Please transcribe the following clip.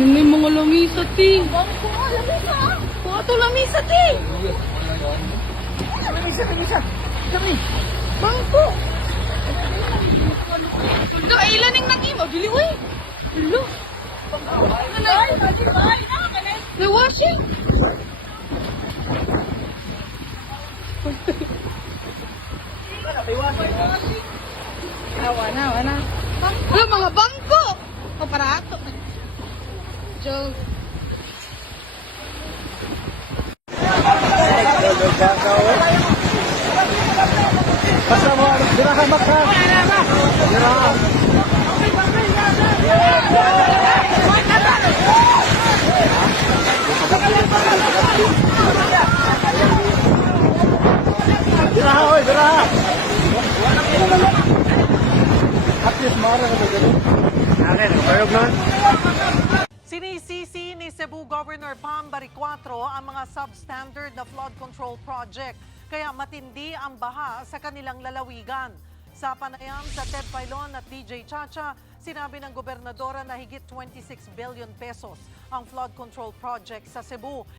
May mga lamisa, ti. Bangko, lamisa. Mga to lamisa, ti. Lamisa. Dami. Bangko. Ito, ay ilaning nang imo. Dili, uy. Hello. May washing. Wana. Hello, mga bangko. O, para ato. Joke. Basta mo, dirahan maka. Dirahan. Dirahan, oy, dirahan. At least mara na magano. Akin, parog na. Sinisisi ni Cebu Governor Pam Baricuatro ang mga substandard na flood control project, kaya matindi ang baha sa kanilang lalawigan. Sa panayam sa Ted Filon at DJ Chacha, sinabi ng gobernadora na higit 26 billion pesos ang flood control project sa Cebu.